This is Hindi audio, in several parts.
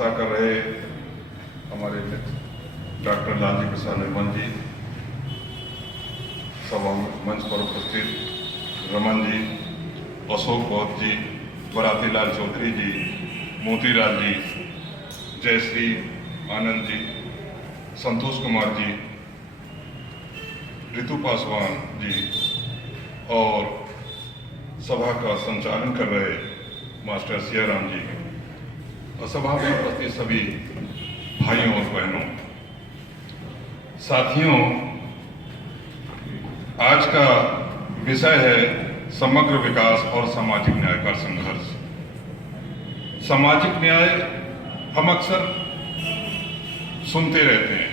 अध्यक्षता कर रहे हमारे डॉक्टर लालजी प्रसाद निर्मल जी, सभा मंच पर उपस्थित रमन जी, अशोक बौद्ध जी, बराती लाल चौधरी जी, मोतीलाल जी, जयश्री आनंद जी, संतोष कुमार जी, ऋतु पासवान जी और सभा का संचालन कर रहे मास्टर सियाराम जी और सभा में उपस्थित सभी भाइयों और बहनों, साथियों, आज का विषय है समग्र विकास और सामाजिक न्याय का संघर्ष। सामाजिक न्याय हम अक्सर सुनते रहते हैं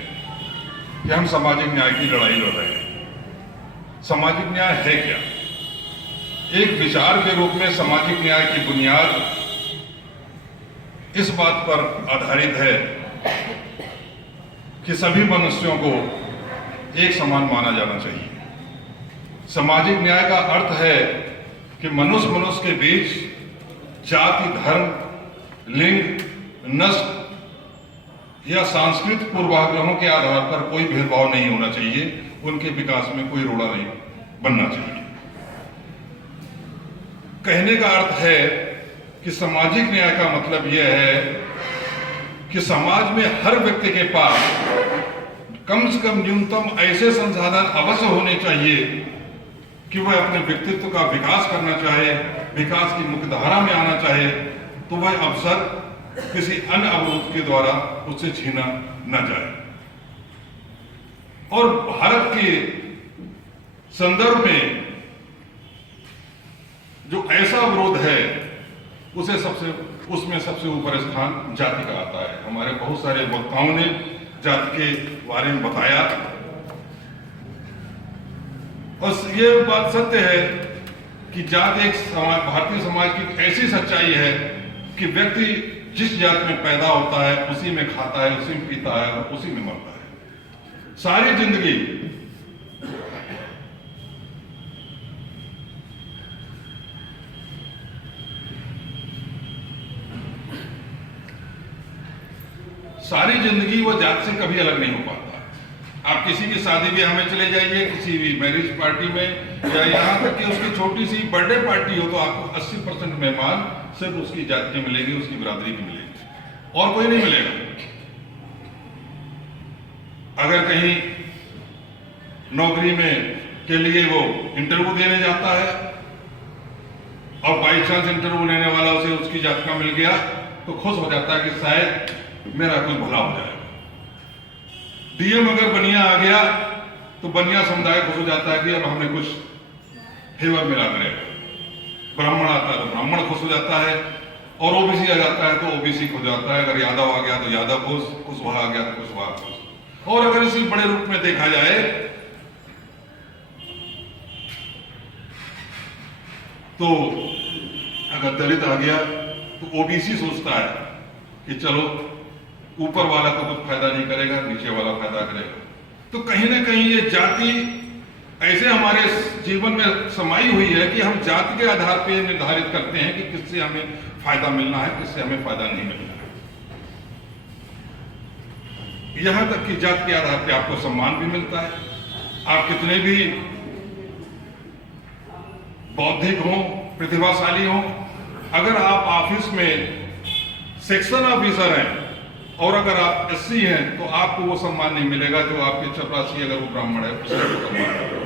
कि हम सामाजिक न्याय की लड़ाई लड़ रहे हैं। सामाजिक न्याय है क्या? एक विचार के रूप में सामाजिक न्याय की बुनियाद इस बात पर आधारित है कि सभी मनुष्यों को एक समान माना जाना चाहिए। सामाजिक न्याय का अर्थ है कि मनुष्य मनुष्य के बीच जाति, धर्म, लिंग, नस्ल या सांस्कृतिक पूर्वाग्रहों के आधार पर कोई भेदभाव नहीं होना चाहिए, उनके विकास में कोई रोड़ा नहीं बनना चाहिए। कहने का अर्थ है कि सामाजिक न्याय का मतलब यह है कि समाज में हर व्यक्ति के पास कम से कम न्यूनतम ऐसे संसाधन अवश्य होने चाहिए कि वह अपने व्यक्तित्व का विकास करना चाहे, विकास की मुख्यधारा में आना चाहे, तो वह अवसर किसी अन्य अवरोध के द्वारा उससे छीना न जाए। और भारत के संदर्भ में जो ऐसा अवरोध है उसमें सबसे ऊपर स्थान जाति का आता है। हमारे बहुत सारे वक्ताओं ने जाति के बारे में बताया और ये बात सत्य है कि जाति एक भारतीय समाज की ऐसी सच्चाई है कि व्यक्ति जिस जाति में पैदा होता है उसी में खाता है, उसी में पीता है और उसी में मरता है। सारी जिंदगी वो जाति से कभी अलग नहीं हो पाता। आप किसी भी शादी ब्याह में चले जाइए, किसी भी मैरिज पार्टी में, या यहाँ तक कि उसकी छोटी सी बर्थडे पार्टी हो तो आपको 80% मेहमान सिर्फ उसकी जाति के मिलेंगे, उसकी बिरादरी के मिलेंगे और कोई नहीं मिलेगा। अगर कहीं नौकरी में के लिए वो इंटरव्यू देने जाता है और बाई चांस इंटरव्यू लेने वाला उसे उसकी जाति का मिल गया तो खुश हो जाता है कि शायद मेरा कुछ भला हो जाएगा। डीएम अगर बनिया आ गया तो बनिया समुदाय खुश हो जाता है कि अब हमें कुछ फेवर मिला करेगा। ब्राह्मण आता है तो ब्राह्मण खुश हो जाता है और ओबीसी आ जाता है तो ओबीसी खुश हो जाता है। अगर यादव आ गया तो यादव खुश, कुशवाहा आ गया तो कुशवाहा खुश। और अगर इसी बड़े रूप में देखा जाए तो अगर दलित आ गया तो ओबीसी सोचता है कि चलो ऊपर वाला तो कुछ फायदा नहीं करेगा, नीचे वाला फायदा करेगा। तो कहीं ना कहीं ये जाति ऐसे हमारे जीवन में समाई हुई है कि हम जाति के आधार पर निर्धारित करते हैं कि किससे हमें फायदा मिलना है, किससे हमें फायदा नहीं मिलना है। यहां तक कि जाति के आधार पर आपको सम्मान भी मिलता है। आप कितने भी बौद्धिक हों, प्रतिभाशाली हों, अगर आप ऑफिस में सेक्शन ऑफिसर हैं और अगर आप एससी हैं तो आपको वो सम्मान नहीं मिलेगा जो आपके चपरासी अगर वो ब्राह्मण है उसको सम्मान मिलेगा।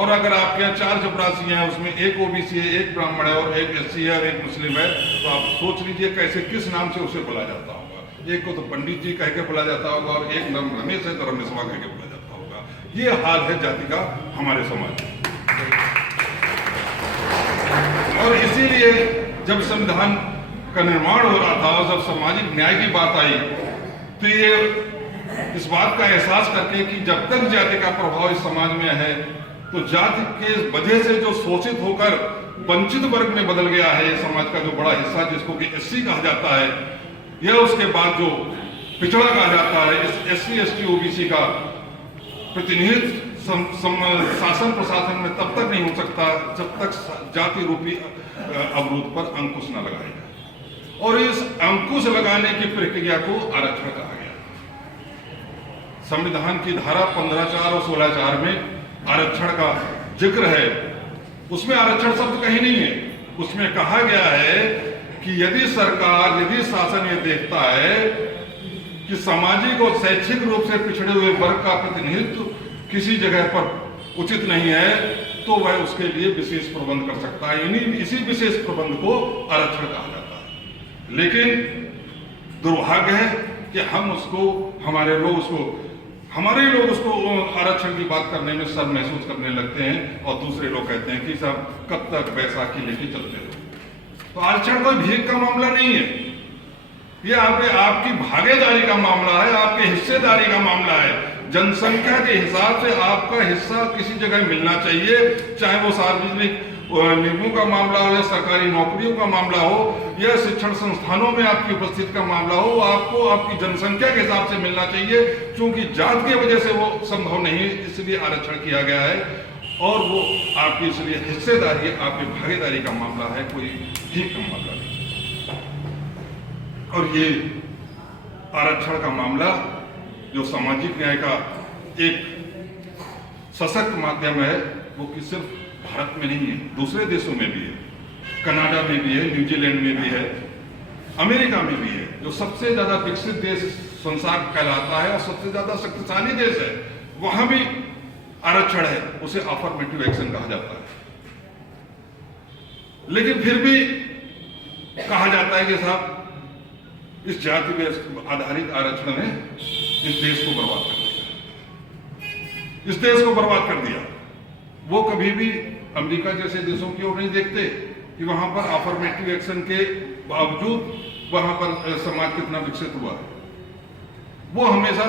और अगर आपके यहाँ 4 चपरासी हैं, उसमें एक ओबीसी है, एक ब्राह्मण है और एक एससी है और एक मुस्लिम है, तो आप सोच लीजिए कैसे किस नाम से उसे बुलाया जाता होगा। एक को तो पंडित जी कह के बुलाया जाता होगा और एक नाम रमेश है तो रमेशवा कह के बुलाया जाता होगा। ये हाल है जाति का हमारे समाज में। और इसीलिए जब संविधान का निर्माण हो रहा था और जब सामाजिक न्याय की बात आई तो ये इस बात का एहसास करके कि जब तक जाति का प्रभाव इस समाज में है तो जाति के वजह से जो शोषित होकर वंचित वर्ग में बदल गया है समाज का जो बड़ा हिस्सा जिसको कि एससी कहा जाता है, या उसके बाद जो पिछड़ा कहा जाता है, इस एससी एसटी ओबीसी का प्रतिनिधित्व शासन प्रशासन में तब तक नहीं हो सकता जब तक जाति रूपी अवरोध पर अंकुश न लगाएगा। और इस अंकुश लगाने की प्रक्रिया को आरक्षण कहा गया। संविधान की धारा 15(4) और 16(4) में आरक्षण का जिक्र है। उसमें आरक्षण शब्द कहीं नहीं है। उसमें कहा गया है कि यदि सरकार, यदि शासन ये देखता है कि सामाजिक और शैक्षिक रूप से पिछड़े हुए वर्ग का प्रतिनिधित्व किसी जगह पर उचित नहीं है, तो वह उसके लिए विशेष प्रबंध कर सकता है। इसी विशेष प्रबंध को आरक्षण कहा जाता है। लेकिन दुर्भाग्य है कि हमारे लोग उसको आरक्षण की बात करने में शर्म महसूस करने लगते हैं और दूसरे लोग कहते हैं कि साहब कब तक बैसाखी लेके चलते हो। तो आरक्षण कोई भीख का मामला नहीं है, ये आपकी भागीदारी का मामला है, आपके हिस्सेदारी का मामला है। जनसंख्या के हिसाब से आपका हिस्सा किसी जगह मिलना चाहिए, चाहे वो सार्वजनिक निगमों का मामला हो या सरकारी नौकरियों का मामला हो या शिक्षण संस्थानों में आपकी उपस्थिति का मामला हो, आपको आपकी जनसंख्या के हिसाब से मिलना चाहिए। क्योंकि जात की वजह से वो संभव नहीं है, इसलिए आरक्षण किया गया है और वो आपकी इसलिए हिस्सेदारी, आपकी भागीदारी का मामला है, कोई भीख का मामला नहीं। और ये आरक्षण का मामला जो सामाजिक न्याय का एक सशक्त माध्यम है, वो कि सिर्फ भारत में नहीं है, दूसरे देशों में भी है, कनाडा में भी है, न्यूजीलैंड में भी है, अमेरिका में भी है। जो सबसे ज्यादा विकसित देश संसार कहलाता है और सबसे ज्यादा शक्तिशाली देश है, वहां भी आरक्षण है, उसे अफर्मेटिव एक्शन कहा जाता है। लेकिन फिर भी कहा जाता है कि साहब इस जाति पे आधारित आरक्षण ने इस देश को बर्बाद कर दिया, इस देश को बर्बाद कर दिया। वो कभी भी अमेरिका जैसे देशों की ओर नहीं देखते कि वहां पर अफर्मेटिव एक्शन के बावजूद वहां पर समाज कितना विकसित हुआ है। वो हमेशा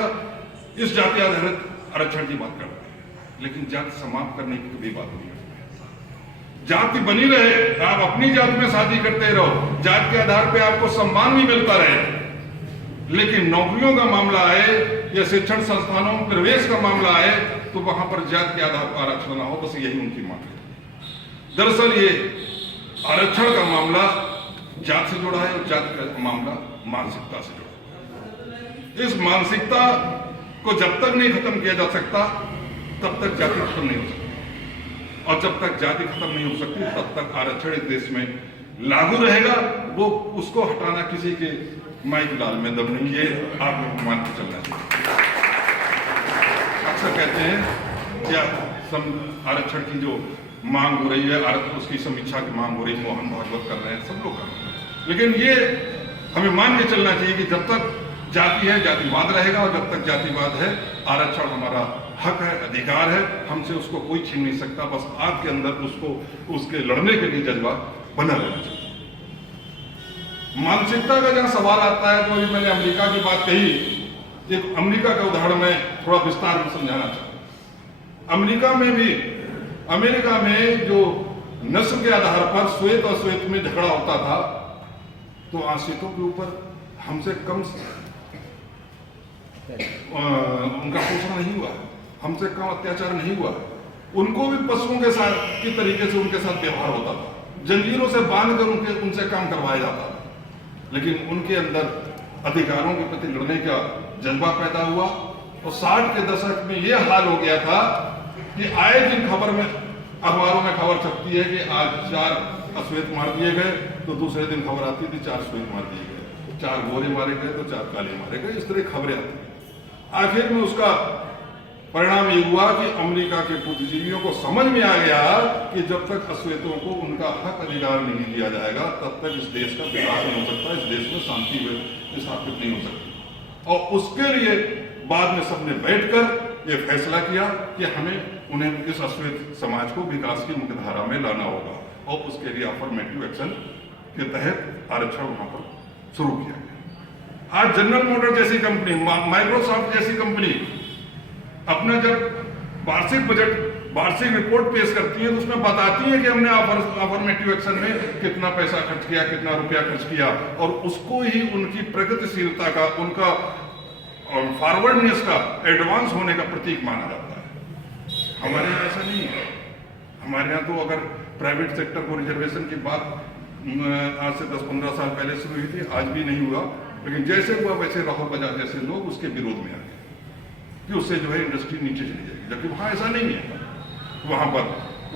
इस जाति आधारित आरक्षण की बात करते हैं, लेकिन जाति समाप्त करने की कभी बात नहीं करते। जाति बनी रहे, आप अपनी जात में शादी करते रहो, जात के आधार पर आपको सम्मान भी मिलता रहे, लेकिन नौकरियों का मामला आए या शिक्षण संस्थानों में प्रवेश का मामला आए तो वहां पर जात के आधार पर आरक्षण ना हो, बस यही उनकी मांग है। दरअसल ये आरक्षण का मामला जात से जुड़ा है और जात का मामला मानसिकता से जुड़ा है। इस मानसिकता को जब तक नहीं खत्म किया जा सकता तब तक जाति खत्म नहीं हो सकती, और जब तक जाति खत्म नहीं हो सकती तब तक आरक्षण इस देश में लागू रहेगा। वो उसको हटाना किसी के माइक लाल में दम नहीं है, आपको मान के चलना चाहिए। अक्सर कहते हैं क्या आरक्षण की जो मांग हो रही है, उसकी समीक्षा की मांग हो रही है, मोहन भागवत कर रहे हैं, सब लोग कर रहे हैं, लेकिन ये हमें मान के चलना चाहिए कि जब तक जाति है जातिवाद रहेगा, और जब तक जातिवाद है आरक्षण हमारा हक है, अधिकार है, हमसे उसको कोई छीन नहीं सकता। बस आपके अंदर उसके लड़ने के लिए जज्बा बना रहना चाहिए। मानसिकता का जहां सवाल आता है, तो मैंने अमेरिका की बात कही, एक अमेरिका का उदाहरण मैं थोड़ा विस्तार में समझाना चाहता हूं। अमेरिका में जो नस्ल के आधार पर श्वेत और श्वेत में झगड़ा होता था, तो आश्रितों के ऊपर हमसे कम उनका शोषण नहीं हुआ, हमसे कम अत्याचार नहीं हुआ। उनको भी पशुओं के साथ की तरीके से उनके साथ व्यवहार होता था, जंजीरों से बांधकर उनसे काम करवाया जाता था, लेकिन उनके अंदर अधिकारों के प्रति लड़ने का जज्बा पैदा हुआ। और 60 के दशक में यह हाल हो गया था कि आए दिन खबर में, अखबारों में खबर छपती है कि आज 4 अश्वेत मार दिए गए, तो दूसरे दिन खबर आती थी 4 श्वेत मार दिए गए, 4 गोरे मारे गए तो 4 काले मारे गए, इस तरह खबरें आती। आखिर में उसका परिणाम ये हुआ कि अमेरिका के बुद्धिजीवियों को समझ में आ गया कि जब तक अश्वेतों को उनका हक अधिकार नहीं दिया जाएगा तब तक इस देश का विकास नहीं हो सकता, इस देश में शांति स्थापित नहीं हो सकती। और उसके लिए बाद में सबने बैठकर ये फैसला किया कि हमें उन्हें इस अश्वेत समाज को विकास की मुख्यधारा में लाना होगा, और उसके लिए अफर्मेटिव एक्शन के तहत आरक्षण वहां पर शुरू किया गया। आज जनरल मोटर जैसी कंपनी, माइक्रोसॉफ्ट जैसी कंपनी अपना जब वार्षिक रिपोर्ट पेश करती है तो उसमें बताती है कि हमने अफर्मेटिव एक्शन में कितना पैसा खर्च किया, कितना रुपया खर्च किया, और उसको ही उनकी प्रगतिशीलता का, उनका फॉरवर्डनेस का, एडवांस होने का प्रतीक माना जाता है। हमारे यहाँ ऐसा नहीं है। हमारे यहाँ तो अगर प्राइवेट सेक्टर को रिजर्वेशन की बात आज से 10-15 साल पहले शुरू हुई थी, आज भी नहीं हुआ, लेकिन जैसे हुआ वैसे राहुल बजाज जैसे लोग उसके विरोध में आ गए कि उससे जो है इंडस्ट्री नीचे चली जाएगी, जबकि वहाँ ऐसा नहीं है। वहाँ पर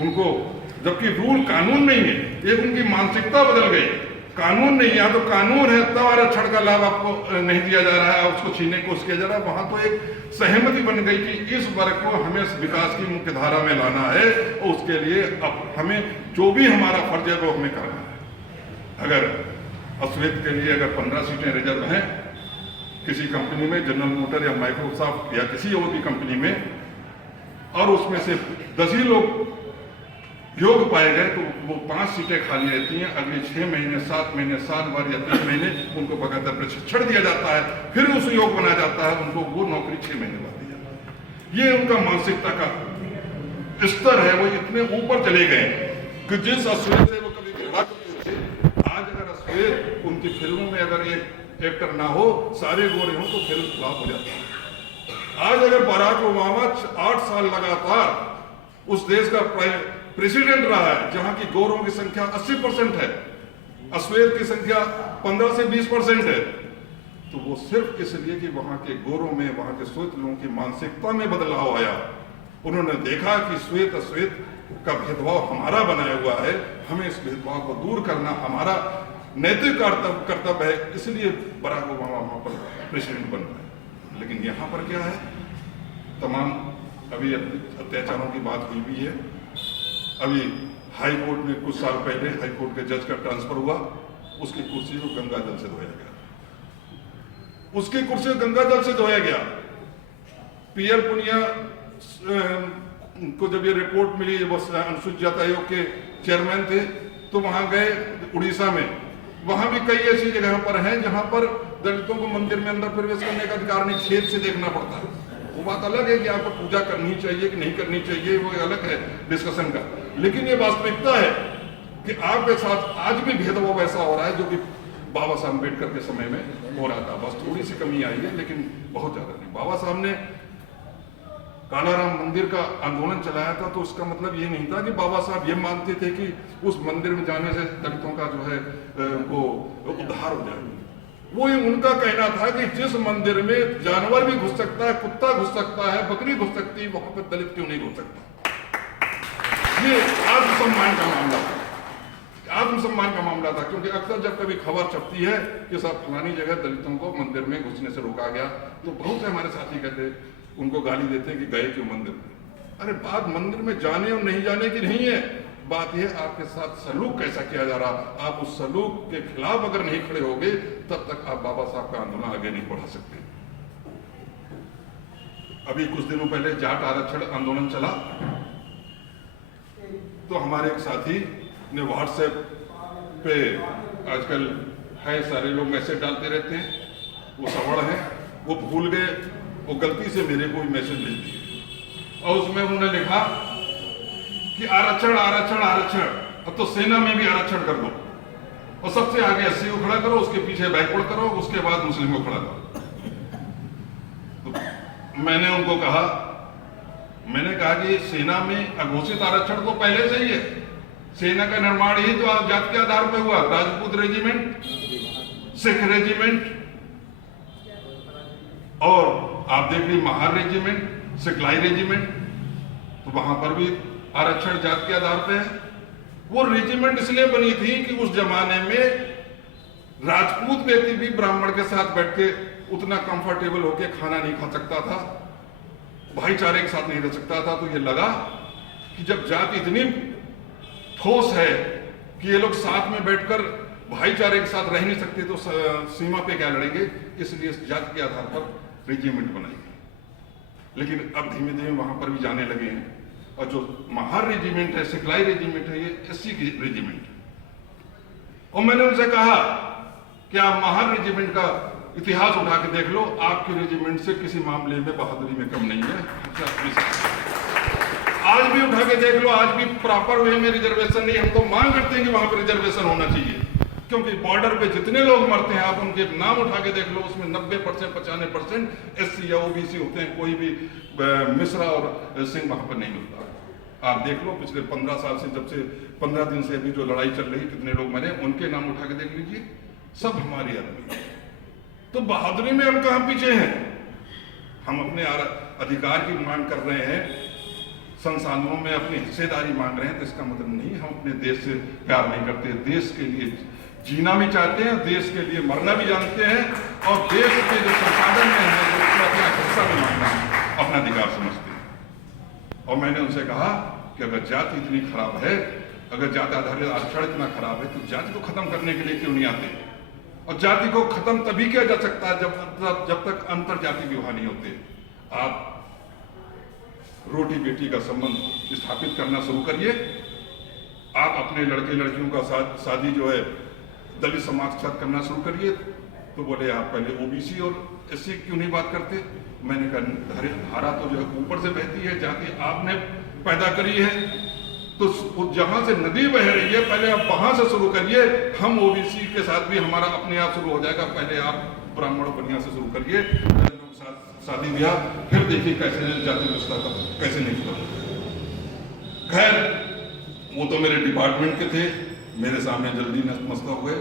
उनको, जबकि रूल कानून नहीं है, एक उनकी मानसिकता बदल गई। कानून नहीं है, तो कानून है तब आरक्षण का लाभ आपको नहीं दिया जा रहा है, उसको छीनने की कोशिश किया जा रहा है। वहाँ तो एक सहमति बन गई कि इस वर्ग को हमें विकास की मुख्य धारा में लाना है और उसके लिए अब हमें जो भी हमारा फर्ज है वो हमें करना है। अगर अश्वेत के लिए अगर 15 सीटें रिजर्व हैं किसी कंपनी में, जनरल मोटर या माइक्रोसॉफ्ट या किसी और भी कंपनी में, और उसमें से 10 ही लोग योग पाए गए, तो वो 5 सीटें खाली रहती हैं। अगले 6 महीने, 7 महीने, साल भर या 3 महीने उनको बकायदा प्रशिक्षण दिया जाता है, फिर उस योग बनाया जाता है, उनको वो नौकरी 6 महीने बाद दी जाती है। ये उनका मानसिकता का स्तर है, वो इतने ऊपर चले गए कि जिस अश्वेत से वो कभी भिड़ा करते थे, आज अगर अश्वेत उनकी फिल्मों में अगर एक एक्टर ना हो, सारे गोरे हों, तो फिल्म फ्लॉप हो जाती है। आज अगर बराक ओबामा 8 साल लगातार उस देश का प्रेसिडेंट रहा है जहां की गोरों की संख्या 80% है, अश्वेत की संख्या 15 से 20% है, तो वो सिर्फ इसलिए कि वहां के गोरों में, वहां के श्वेत लोगों की मानसिकता में बदलाव आया। उन्होंने देखा कि श्वेत अश्वेत का भेदभाव हमारा बनाया हुआ है, हमें इस भेदभाव को दूर करना हमारा नैतिक कर्तव्य है, इसलिए बराक ओबामा वहां पर प्रेसिडेंट बन रहे हैं। लेकिन यहाँ पर क्या है, तमाम अभी अत्याचारों की बात हुई भी है। अभी हाई कोर्ट में कुछ साल पहले हाई कोर्ट के जज का ट्रांसफर हुआ, उसकी कुर्सी को गंगा जल से धोया गया, उसकी कुर्सी को गंगा जल से धोया गया। पीएल पुनिया को जब ये रिपोर्ट मिली, वो अनुसूचित जाति आयोग के चेयरमैन थे, तो वहां गए उड़ीसा में। वहां भी कई ऐसी जगह पर हैं जहां पर दलितों को मंदिर में अंदर प्रवेश करने का अधिकार नहीं, छेद से देखना पड़ता है। वो बात अलग है कि आपको पूजा करनी चाहिए कि नहीं करनी चाहिए, वो अलग है डिस्कशन का। लेकिन ये वास्तविकता है कि आपके साथ आज भी भेदभाव ऐसा हो रहा है जो कि बाबा साहब अम्बेडकर के समय में हो रहा था। बस थोड़ी सी कमी आई है, लेकिन बहुत ज्यादा नहीं। बाबा साहब ने कालाराम मंदिर का आंदोलन चलाया था, तो उसका मतलब ये नहीं था कि बाबा साहब ये मानते थे कि उस मंदिर में जाने से दलितों का जो है वो उद्धार हो जाएगा। वो उनका कहना था कि जिस मंदिर में जानवर भी घुस सकता है, कुत्ता घुस सकता है, बकरी घुस सकती है, वहां पर दलित क्यों नहीं घुस सकता। ये आत्मसम्मान का मामला था, आत्मसम्मान का मामला था। क्योंकि अक्सर जब कभी खबर छपती है कि साहब फलानी जगह दलितों को मंदिर में घुसने से रोका गया, तो बहुत से हमारे साथी कहते, उनको गाली देते कि गए क्यों मंदिर में। अरे बात मंदिर में जाने और नहीं जाने की नहीं है, बात यह आपके साथ सलूक कैसा किया जा रहा। आप उस सलूक के खिलाफ अगर नहीं खड़े होगे, तब तक आप बाबा साहब का आंदोलन आगे नहीं बढ़ा सकते। अभी कुछ दिनों पहले जाट आरक्षण आंदोलन चला, तो हमारे एक साथी ने व्हाट्सएप पे, आजकल है सारे लोग मैसेज डालते रहते हैं, वो सवर्ण है, वो भूल गए, वो गलती से मेरे को मैसेज भेज दिए और उसमें उन्होंने लिखा कि आरक्षण आरक्षण आरक्षण, अब तो सेना में भी आरक्षण कर दो और सबसे आगे एससी को खड़ा करो, उसके पीछे बैकवर्ड करो, उसके बाद मुस्लिम को खड़ा करो। तो मैंने उनको कहा, मैंने कहा कि सेना में अघोषित आरक्षण तो पहले से ही है। सेना का निर्माण ही तो जाति के आधार पर हुआ। राजपूत रेजिमेंट, सिख रेजिमेंट, और आप देख लीजिए महार रेजिमेंट, सिखलाई रेजिमेंट, तो वहां पर भी आरक्षण जाति के आधार पे है। वो रेजिमेंट इसलिए बनी थी कि उस जमाने में राजपूत व्यक्ति भी ब्राह्मण के साथ बैठ के उतना कंफर्टेबल होकर खाना नहीं खा सकता था, भाईचारे के साथ नहीं रह सकता था। तो ये लगा कि जब जाति इतनी ठोस है कि ये लोग साथ में बैठकर भाईचारे के साथ रह नहीं सकते, तो सीमा पे क्या लड़ेंगे, इसलिए जाति के आधार पर रेजिमेंट बनाई गई। लेकिन अब धीमे धीमे वहां पर भी जाने लगे हैं। और जो महार रेजिमेंट है, सिखलाई रेजिमेंट है, ये एससी की रेजिमेंट है। और मैंने उनसे कहा कि आप महार रेजिमेंट का इतिहास उठा के देख लो, आपके रेजिमेंट से किसी मामले में बहादुरी में कम नहीं है। आज भी उठा के देख लो, आज भी प्रॉपर वे में रिजर्वेशन नहीं। हम तो मांग करते हैं कि वहां पर रिजर्वेशन होना चाहिए, क्योंकि बॉर्डर पे जितने लोग मरते हैं, आप उनके नाम उठा के देख लो, उसमें 90% 95% एससी या ओबीसी होते हैं। कोई भी मिश्रा और सिंह वहां पर नहीं मिलता। आप देख लो पिछले 15 साल से, जब से 15 दिन से अभी जो लड़ाई चल रही, कितने लोग मरे, उनके नाम उठा के देख लीजिए, सब हमारी आदमी। तो बहादुरी में हम कहाँ पीछे हैं? हम अपने अधिकार की मांग कर रहे हैं, संसाधनों में अपनी हिस्सेदारी मांग रहे हैं, तो इसका मतलब नहीं हम अपने देश से प्यार नहीं करते। देश के लिए जीना भी चाहते हैं, देश के लिए मरना भी जानते हैं, और देश के जो संसाधन में है उसमें अपना हिस्सा भी मांगना अपना अधिकार समझते हैं। और मैंने उनसे कहा कि अगर जाति इतनी खराब है, अगर जाति आधारित आरक्षण इतना खराब है, तो जाति को खत्म करने के लिए क्यों नहीं आते? और जाति को खत्म तभी किया जा सकता है जब तक अंतर जाति विवाह नहीं होते। आप रोटी बेटी का संबंध स्थापित करना शुरू करिए। आप अपने लड़के लड़कियों का शादी जो है दलित समाज के साथ करना शुरू करिए। तो बोले आप पहले ओबीसी और एससी क्यों नहीं बात करते? मैंने कहा धारा तो जो है ऊपर से बहती है, जाति आपने पैदा करी है, तो जहां से नदी बह रही है पहले आप वहां से शुरू करिए। हम ओबीसी के साथ भी हमारा अपने आप शुरू हो जाएगा, पहले आप ब्राह्मण कन्या से शुरू करिए, शादी ब्याह, फिर देखिए कैसे जाति व्यवस्था का कैसे नहीं होता। खैर वो तो मेरे डिपार्टमेंट के थे, मेरे सामने जल्दी नतमस्तक हो गए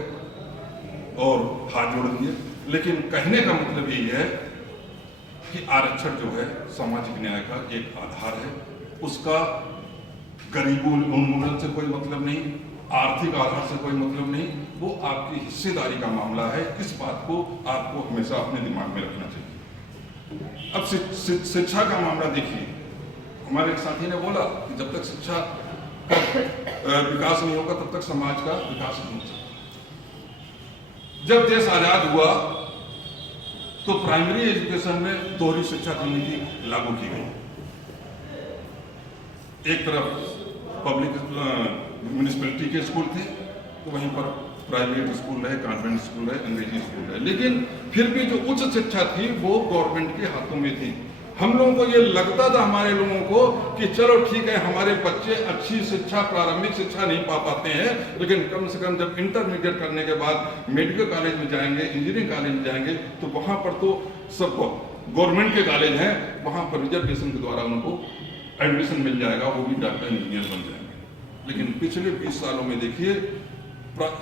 और हाथ जोड़ दिए। लेकिन कहने का मतलब यही है कि आरक्षण जो है सामाजिक न्याय का एक आधार है, उसका गरीबों उन्मूलन से कोई मतलब नहीं, आर्थिक आधार से कोई मतलब नहीं, वो आपकी हिस्सेदारी का मामला है। इस बात को आपको हमेशा अपने दिमाग में रखना चाहिए। अब शिक्षा का मामला देखिए, हमारे एक साथी ने बोला कि जब तक शिक्षा का विकास नहीं होगा तब तक समाज का विकास नहीं हो सकता। जब देश आजाद हुआ तो प्राइमरी एजुकेशन में दोहरी शिक्षा की नीति लागू की गई। एक तरफ पब्लिक म्युनिसिपैलिटी के स्कूल थे, तो वहीं पर प्राइवेट स्कूल रहे, कॉन्वेंट स्कूल रहे, अंग्रेजी स्कूल रहे, लेकिन फिर भी जो उच्च शिक्षा थी वो गवर्नमेंट के हाथों में थी। हम लोगों को ये लगता था, हमारे लोगों को, कि चलो ठीक है हमारे बच्चे अच्छी शिक्षा, प्रारंभिक शिक्षा नहीं पा पाते हैं, लेकिन कम से कम जब इंटरमीडिएट करने के बाद मेडिकल कॉलेज में जाएंगे, इंजीनियरिंग कॉलेज में जाएंगे, तो वहां पर तो सब गवर्नमेंट के कॉलेज हैं, वहां पर रिजर्वेशन के द्वारा उनको एडमिशन मिल जाएगा, वो भी डॉक्टर इंजीनियर बन जाएंगे। लेकिन पिछले 20 सालों में देखिए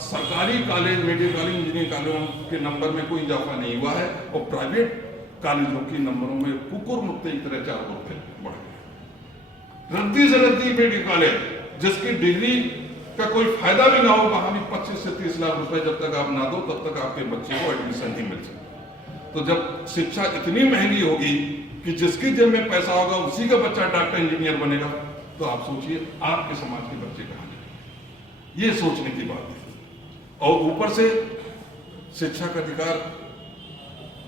सरकारी कॉलेज, मेडिकल कॉलेज, इंजीनियरिंग कॉलेजों के नंबर में कोई इजाफा नहीं हुआ है, और प्राइवेट कॉलेजों के नंबरों में कुकुर मुत्ते की तरह 4 रुपए बढ़ गए। रद्दी से रद्दी मेडिकल कॉलेज, जिसकी डिग्री का कोई फायदा भी ना हो, वहां भी 25 से 30 लाख रुपए जब तक आप ना दो तब तक आपके बच्चे को एडमिशन नहीं मिल सकता। तो जब शिक्षा इतनी महंगी होगी कि जिसकी जेब में पैसा होगा उसी का बच्चा डॉक्टर इंजीनियर बनेगा, तो आप सोचिए आपके समाज के बच्चे कहां जाएंगे? ये सोचने की बात है। और ऊपर से शिक्षा का अधिकार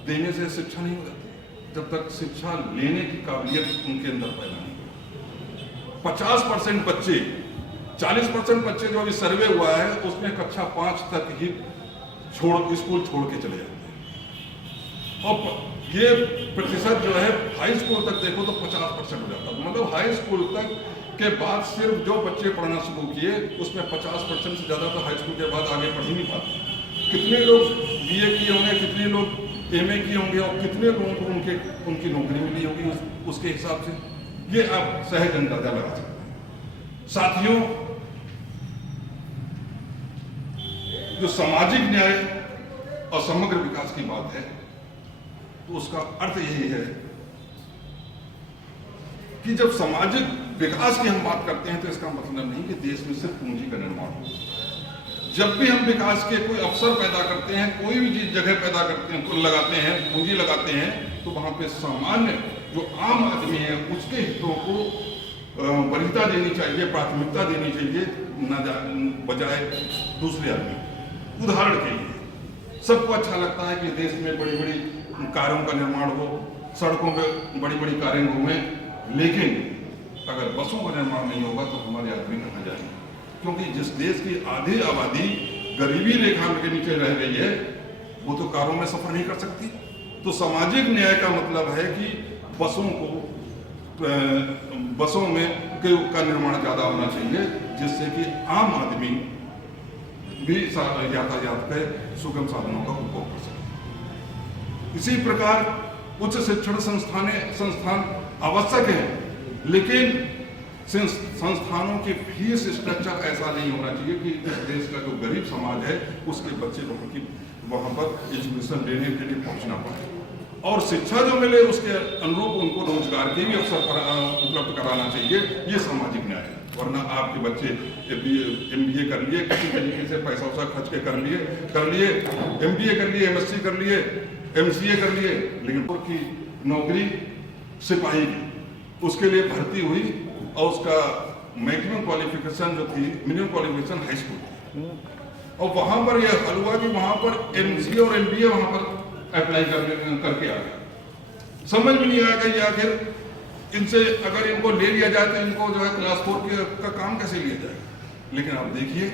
देने से शिक्षा नहीं हो जाती जब तक शिक्षा लेने की काबिलियत उनके अंदर पैदा नहीं हो। 50% बच्चे, 40% बच्चे जो अभी सर्वे हुआ है उसमें कक्षा 5 तक ही स्कूल छोड़ के चले जाते हैं, और ये प्रतिशत जो है हाई स्कूल तक देखो तो 50% हो जाता है। मतलब हाई स्कूल तक के बाद सिर्फ जो बच्चे पढ़ना शुरू किए उसमें 50% से ज्यादा तो हाई स्कूल के बाद आगे पढ़ ही नहीं पाते। कितने लोग बीए किए होंगे, कितने लोग एमए किए होंगे, और कितने लोगों को उनकी नौकरी मिली होगी उसके हिसाब से ये आप सहज अंदाजा लगा सकते हैं। साथियों, जो सामाजिक न्याय और समग्र विकास की बात है तो उसका अर्थ यही है कि जब सामाजिक विकास की हम बात करते हैं तो इसका मतलब नहीं कि देश में सिर्फ पूंजी का निर्माण हो। जब भी हम विकास के कोई अवसर पैदा करते हैं, कोई भी चीज जगह पैदा करते हैं, लगाते हैं, पूंजी लगाते हैं, तो वहां पे सामान्य जो आम आदमी है उसके हितों को वरीयता देनी चाहिए, प्राथमिकता देनी चाहिए बजाय दूसरे आदमी। उदाहरण के लिए सबको अच्छा लगता है कि देश में बड़ी बड़ी कारों का निर्माण हो, सड़कों पे बड़ी बड़ी कारें घूमें, लेकिन अगर बसों का निर्माण नहीं होगा तो हमारे आदमी कहाँ जाएंगे? क्योंकि जिस देश की आधी आबादी गरीबी रेखा के नीचे रह रही है वो तो कारों में सफर नहीं कर सकती। तो सामाजिक न्याय का मतलब है कि बसों में का निर्माण ज्यादा होना चाहिए, जिससे कि आम आदमी भी यातायात के सुगम साधनों का उपयोग कर सके। इसी प्रकार उच्च शिक्षण संस्थान आवश्यक है, लेकिन संस्थानों की फीस स्ट्रक्चर ऐसा नहीं होना चाहिए कि इस देश का जो गरीब समाज है उसके बच्चे वहाँ पर एजुकेशन लेने के लिए पहुँचना पाए, और शिक्षा जो मिले उसके अनुरूप उनको रोजगार के भी अवसर उपलब्ध कराना चाहिए। ये सामाजिक न्याय है। वरना आपके बच्चे MBA कर लिए, किसी तरीके से पैसा वैसा खर्च के कर लिए MBA कर लिए, MSc कर लिए, MCA कर लिए, लेकिन की नौकरी सिपाही की उसके लिए भर्ती हुई और उसका मैक्सिमम क्वालिफिकेशन जो थी, मिनिमम क्वालिफिकेशन हाई स्कूल थी, और वहाँ पर यह हल हुआ कि वहाँ पर MCA और MBA वहाँ पर अप्लाई करके आ गए। समझ में नहीं आया कि आखिर इनसे अगर इनको ले लिया जाए तो इनको जो है क्लास 4 का काम कैसे लिया जाएगा। लेकिन आप देखिए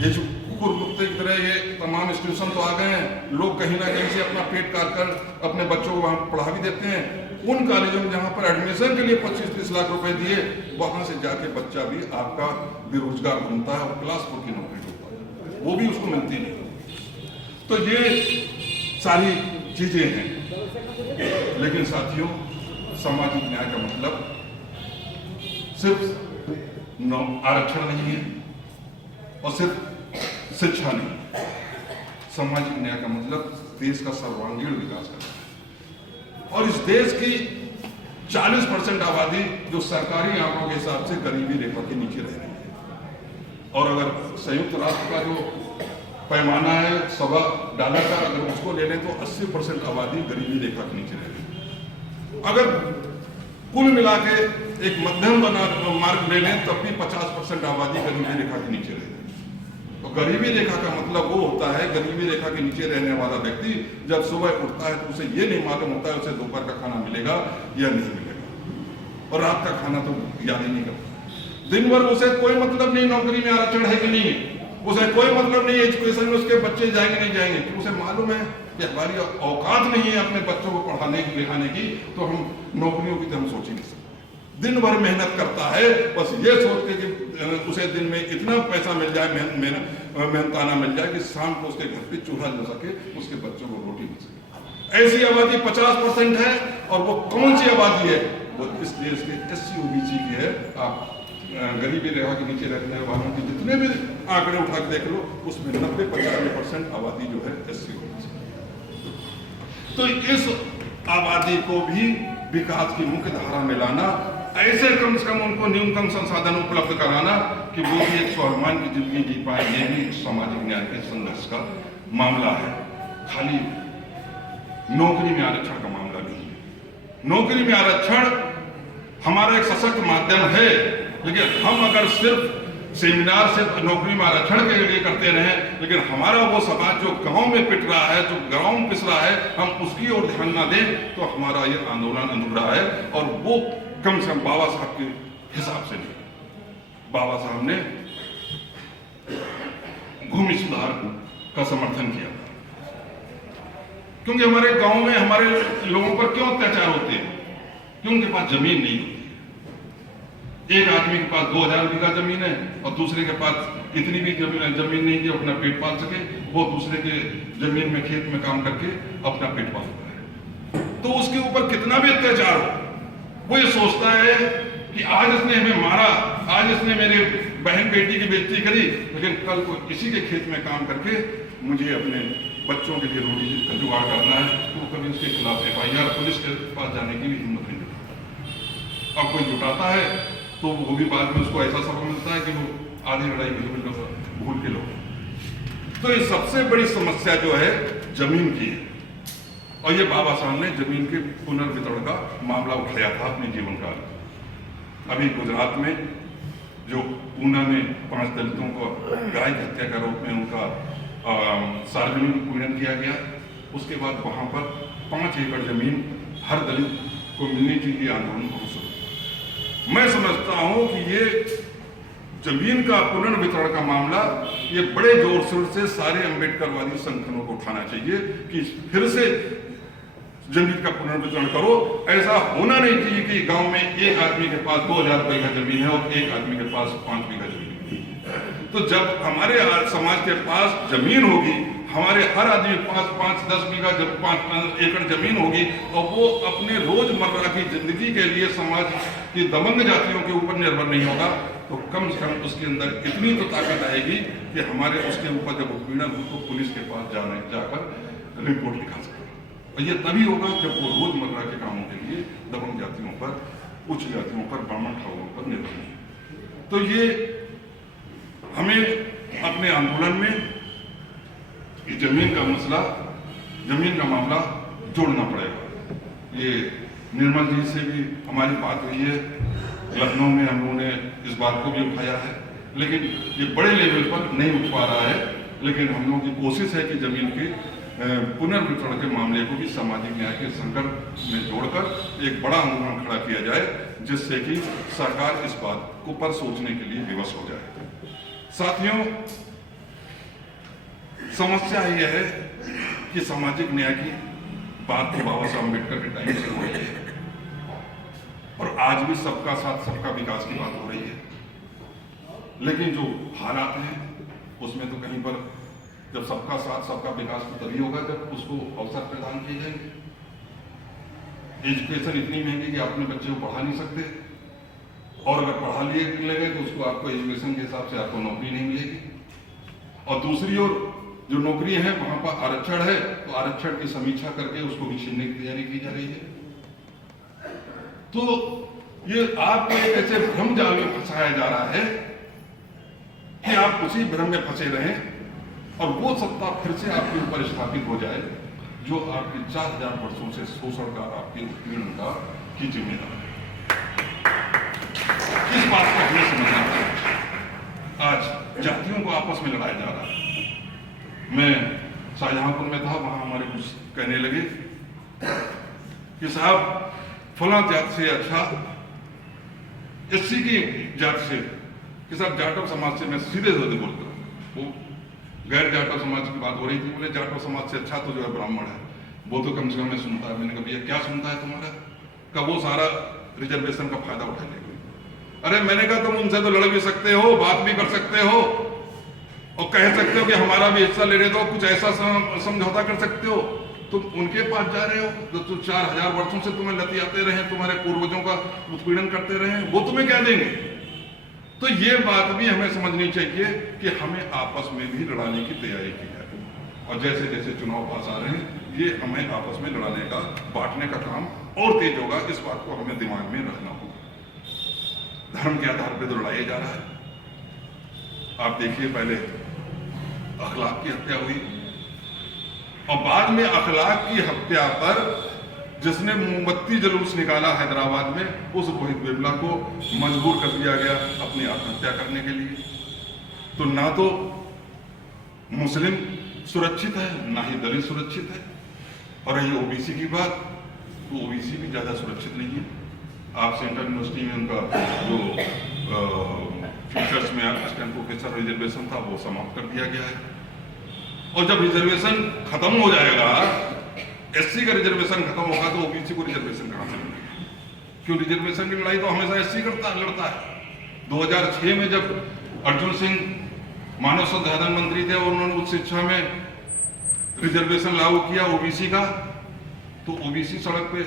ये जो कुकुर कुत्ते की तरह ये तमाम इंस्टीट्यूशन तो आ गए हैं, लोग कहीं ना कहीं से अपना पेट काट कर अपने बच्चों को वहाँ पढ़ा भी देते हैं। उन कॉलेजों में जहाँ पर एडमिशन के लिए 25-30 लाख रुपए दिए, वहाँ से जाके बच्चा भी आपका बेरोजगार घूमता है और क्लास 4 की नौकरी होता है, वो भी उसको मिलती नहीं। तो ये सारी चीजें हैं। लेकिन साथियों, सामाजिक न्याय का मतलब सिर्फ आरक्षण नहीं है और सिर्फ शिक्षा नहीं। सामाजिक न्याय का मतलब देश का सर्वांगीण विकास करना है। और इस देश की 40% आबादी जो सरकारी आंकड़ों के हिसाब से गरीबी रेखा के नीचे रह रही है, और अगर संयुक्त राष्ट्र का जो पैमाना है $1.25 का, अगर उसको ले लें तो 80% आबादी गरीबी रेखा के नीचे रह रही है। अगर कुल मिला के एक मध्यम मार्ग ले लें तब भी 50% आबादी गरीबी रेखा के नीचे रह रही है। तो गरीबी रेखा का मतलब वो होता है, गरीबी रेखा के नीचे रहने वाला व्यक्ति जब सुबह उठता है तो उसे ये नहीं मालूम होता है उसे दोपहर का खाना मिलेगा या नहीं मिलेगा, और रात का खाना तो याद ही नहीं करता। दिन भर उसे कोई मतलब नहीं नौकरी में आरक्षण है कि नहीं है, उसे कोई मतलब नहीं एजुकेशन में उसके बच्चे जाएंगे नहीं जाएंगे, कि उसे मालूम है कि हमारी औकात नहीं है अपने बच्चों को पढ़ाने की लिखाने की, तो हम नौकरियों की तो हम सोच ही नहीं सकते। दिन भर मेहनत करता है बस ये सोच के कि उसे दिन में इतना पैसा मिल जाए, मेहनताना मिल जाए कि शाम को उसके घर पे चूल्हा जल सके, उसके बच्चों को रोटी मिल सके। ऐसी आबादी 50% है, और वो कौन सी आबादी है? वो इस देश के SC OBC की है। आप गरीबी रेखा के नीचे रहने वालों के जितने भी आंकड़े उठा के देख लो, उसमें 90-95% आबादी जो है SC OBC। तो इस आबादी को भी विकास की मुख्य धारा में लाना, ऐसे कम से कम उनको न्यूनतम संसाधन उपलब्ध कराना कि वो भी एक स्वाभिमान की जिंदगी जी पाए, ये भी सामाजिक न्याय के संघर्ष का मामला है। खाली नौकरी में आरक्षण का मामला नहीं है। नौकरी में आरक्षण हमारा एक सशक्त माध्यम है, लेकिन हम अगर सिर्फ सेमिनार से नौकरी में आरक्षण के लिए करते रहे, लेकिन हमारा वो समाज जो गांव में पिट रहा है, जो गांव में पिस रहा है, हम उसकी ओर ध्यान ना दें तो हमारा ये आंदोलन अधूरा है। और वो कम से कम बाबा साहब के हिसाब से नहीं। बाबा साहब ने भूमि सुधार का समर्थन किया था, क्योंकि हमारे गांव में हमारे लोगों पर क्यों अत्याचार होते हैं? क्योंकि उनके पास जमीन नहीं होती। एक आदमी के पास 2000 बीघा जमीन है और दूसरे के पास इतनी भी जमीन नहीं कि अपना पेट पाल सके, वो दूसरे के जमीन में खेत में काम करके अपना पेट पालता है। तो उसके ऊपर कितना भी अत्याचार हो, वो ये सोचता है कि आज इसने हमें मारा, आज इसने मेरे बहन बेटी की बेइज्जती करी, लेकिन कल को किसी के खेत में काम करके मुझे अपने बच्चों के लिए रोटी का जुगाड़ करना है, तो कभी उसके खिलाफ FIR पुलिस के पास जाने की भी हिम्मत नहीं होती। अब कोई जुटाता है तो वो भी बाद में उसको ऐसा सबक मिलता है कि वो आधी लड़ाई भूल के लोग। तो ये सबसे बड़ी समस्या जो है जमीन की है, और ये बाबा साहब ने जमीन के पुनर्वितरण का मामला उठाया था अपने जीवन काल। अभी गुजरात में जो ऊना में 5 दलितों को गाय की हत्या के आरोप में उनका सार्वजनिक पूजन किया गया, उसके बाद वहां पर 5 एकड़ जमीन हर दलित को मिलनी चाहिए आंदोलन को शुरू। मैं समझता हूं कि ये जमीन का पुनर्वितरण का मामला ये बड़े जोर शोर से सारे अम्बेडकरवादी संगठनों को उठाना चाहिए कि फिर से जमीन का पुनर्वितरण करो। ऐसा होना नहीं चाहिए कि गांव में एक आदमी के पास 2000 बीघा जमीन है और एक आदमी के पास 5 बीघा जमीन है। तो जब हमारे समाज के पास जमीन होगी, हमारे हर आदमी 5-5-10 बीघा जब 5 एकड़ जमीन होगी और वो अपने रोजमर्रा की जिंदगी के लिए समाज की दबंग जातियों के ऊपर निर्भर नहीं होगा, तो कम से कम उसके अंदर इतनी तो ताकत आएगी कि हमारे उसके ऊपर जब उत्पीड़न हो तो पुलिस के पास जाकर रिपोर्ट लिखा सके। और ये तभी होगा जब वो रोजमर्रा के कामों के लिए दबंग जातियों पर, उच्च जातियों पर, ब्राह्मण ठाकुरों पर निर्भर है। तो ये हमें अपने आंदोलन में जमीन का मसला, जमीन का मामला जोड़ना पड़ेगा। ये निर्मल जी से भी हमारी बात हुई है, लखनऊ में हम लोगों ने इस बात को भी उठाया है, लेकिन ये बड़े लेवल पर नहीं उठ पा रहा है। लेकिन हम लोगों की कोशिश है कि जमीन के पुनर्वितरण के मामले को भी सामाजिक न्याय के संकट में जोड़कर एक बड़ा आंदोलन खड़ा किया जाए, जिससे कि सरकार इस बात को पर सोचने के लिए विवश हो जाए। साथियों, समस्या यह है कि सामाजिक न्याय की बात तो बाबा साहब अम्बेडकर के टाइम से हो रही है और आज भी सबका साथ सबका विकास की बात हो रही है, लेकिन जो हालात हैं उसमें तो कहीं पर जब सबका साथ सबका विकास तो तभी होगा जब उसको अवसर प्रदान किए जाएंगे। एजुकेशन इतनी महंगी कि अपने बच्चे को पढ़ा नहीं सकते, और अगर पढ़ा लिए लगे तो उसको आपको एजुकेशन के हिसाब से आपको नौकरी नहीं मिलेगी। और दूसरी ओर जो नौकरी है वहां पर आरक्षण है, तो आरक्षण की समीक्षा करके उसको भी छीनने की तैयारी की जा रही है। तो ये आपको एक ऐसे भ्रम जाल में फंसाया जा रहा है कि आप उसी भ्रम में फंसे रहें और वो सत्ता फिर से आपके ऊपर स्थापित हो जाए जो आपके 4000 वर्षों से शोषण का, आपके उत्पीड़न का की जिम्मेदार है। इस बात को हमें समझना है। आज जातियों को आपस में लड़ाया जा रहा है। मैं शाहजहांपुर में था, वहां हमारे कुछ कहने लगे कि साहब फला जात से अच्छा एससी की जात से, कि साहब जाटव समाज से, मैं सीधे बोलता हूँ, वो गैर जाटव समाज की बात हो रही थी, बोले जाटव समाज से अच्छा तो जो है ब्राह्मण है, वो तो कम से कम मैं सुनता है। मैंने कहा भैया क्या सुनता है तुम्हारा? का वो सारा रिजर्वेशन का फायदा उठा लेगा। अरे मैंने कहा तुम उनसे तो लड़ भी सकते हो, बात भी कर सकते हो और कह सकते हो कि हमारा भी हिस्सा ले रहे हो, कुछ ऐसा समझौता कर सकते हो। तुम उनके पास जा रहे हो जो तो 4000 वर्षों से तुम्हें लतियाते रहे, तुम्हारे पूर्वजों का उत्पीड़न करते रहे, वो तुम्हें क्या देंगे? तो ये बात भी हमें समझनी चाहिए कि हमें आपस में भी लड़ाने की तैयारी की है, और जैसे जैसे चुनाव पास आ रहे हैं ये हमें आपस में लड़ाने का, बांटने का काम और तेज होगा। इस बात को हमें दिमाग में रखना होगा। धर्म के आधार पर तो लड़ाया जा रहा है। आप देखिए, पहले अखलाक की हत्या हुई और बाद में अखलाक की हत्या पर जिसने मोमबत्ती जुलूस निकाला हैदराबाद में, उस रोहित वेमुला को मजबूर कर दिया गया अपनी आत्महत्या करने के लिए। तो ना तो मुस्लिम सुरक्षित है, ना ही दलित सुरक्षित है। और रही ओबीसी की बात, तो ओबीसी भी ज्यादा सुरक्षित नहीं है। आप सेंट्रल यूनिवर्सिटी में उनका जो फ्यूचर्स में असिस्टेंट प्रोफेसर रिजर्वेशन था वो समाप्त कर दिया गया है। और जब रिजर्वेशन खत्म हो जाएगा, एससी का रिजर्वेशन खत्म होगा, तो ओबीसी को रिजर्वेशन कहां से मिलेगा? क्यों? रिजर्वेशन की लड़ाई तो हमेशा एससी लड़ता है। 2006 में जब अर्जुन सिंह मानव संसाधन मंत्री थे और उन्होंने उच्च शिक्षा में रिजर्वेशन लागू किया ओबीसी का, तो ओबीसी सड़क पे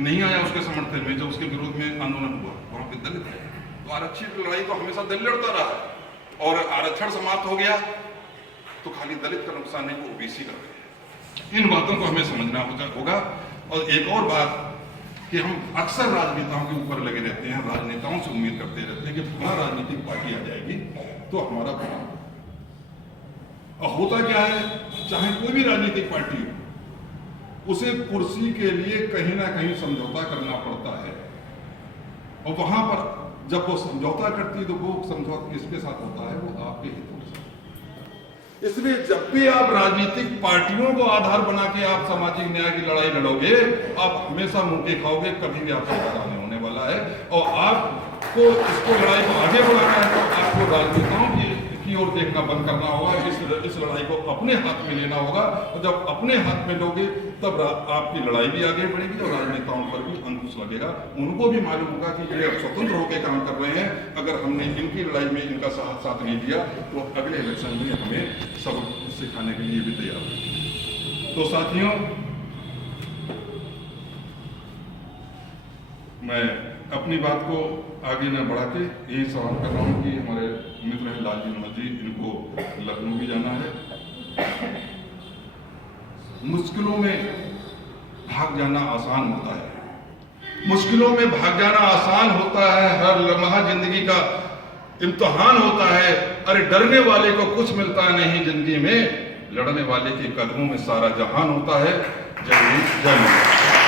नहीं आया उसके समर्थन में। जब उसके विरोध में आंदोलन हुआ वहां पे दलित है। तो आरक्षण की लड़ाई तो हमेशा दलित लड़ता रहा है, और आरक्षण समाप्त हो गया तो खाली दलित का नुकसान नहीं, वो ओबीसी का है। इन बातों को हमें समझना होगा। और एक और बात कि हम अक्सर राजनेताओं के ऊपर लगे रहते हैं, राजनेताओं से उम्मीद करते रहते हैं कि फला राजनीतिक पार्टी आ जाएगी तो हमारा भला। और होता क्या है, चाहे कोई भी राजनीतिक पार्टी हो, उसे कुर्सी के लिए कहीं ना कहीं समझौता करना पड़ता है। और वहां पर जब वो समझौता करती है तो वो समझौता किसके साथ होता है? वो आपके हितों के साथ। इसलिए जब भी आप राजनीतिक पार्टियों को आधार बना के आप सामाजिक न्याय की लड़ाई लड़ोगे, आप हमेशा मुंह खाओगे, कभी भी आपका फायदा नहीं होने वाला है। और आपको इसको लड़ाई को आगे बढ़ाना है तो आपको राजनेताओं की ओर देखना बंद करना होगा। इस लड़ाई को अपने हाथ में लेना होगा, और जब अपने हाथ में लोगे तब आपकी लड़ाई भी आगे बढ़ेगी और राजनेताओं पर भी अंकुश लगेगा। उनको भी मालूम होगा कि ये अब स्वतंत्र होकर काम कर रहे हैं, अगर हमने इनकी लड़ाई में इनका साथ नहीं दिया तो अगले इलेक्शन में हमें सब सिखाने के लिए भी तैयार है। तो साथियों, मैं अपनी बात को आगे न बढ़ा के यही सवाल कर रहा हूँ कि हमारे मित्र हैं लालजी मनोज जी, इनको लखनऊ भी जाना है। मुश्किलों में भाग जाना आसान होता है, मुश्किलों में भाग जाना आसान होता है, हर लम्हा जिंदगी का इम्तिहान होता है। अरे डरने वाले को कुछ मिलता नहीं जिंदगी में, लड़ने वाले के कदमों में सारा जहान होता है। जय हिंद, जय भारत।